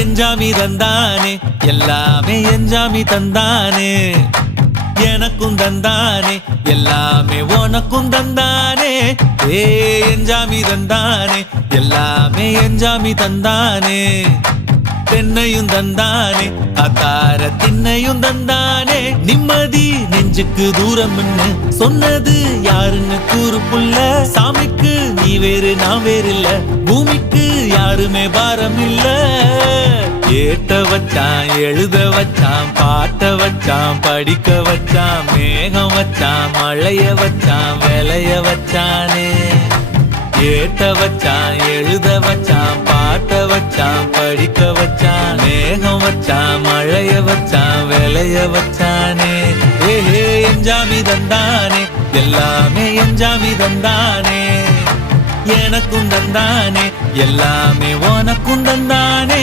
எஞ்சாமி தந்தானே எல்லாமே எஞ்சாமி தந்தானே எனக்கும் தந்தானே எல்லாமே உனக்கும் தந்தானே ஏ எஞ்சாமி தந்தானே எல்லாமே எஞ்சாமி தந்தானே தென்னையும் தந்தானே அத்தார திண்ணையும் தந்தானே நிம்மதி நெஞ்சுக்கு தூரம் சொன்னது யாருன்னு கூறு புள்ள சாமிக்கு நீ வேறு நான் வேறு இல்ல பூமிக்கு யாருமே பாரம் இல்ல ஏட்ட வச்சான் எழுத வச்சான் பாட்ட வச்சான் படிக்க வச்சான் மேகம் வச்சான் மழைய வச்சான் விளைய வச்சானே ஏட்ட வச்சான் எழுத வச்சான் பாட்ட வச்சான் படிக்க வச்சான் மேகம் வச்சான் மழைய வச்சான் விளைய வச்சானே ஏ எஞ்சாமி தந்தானே எல்லாமே எஞ்சாமி தந்தானே எனக்கும் தந்தானே எல்லாமே உனக்கும் தந்தானே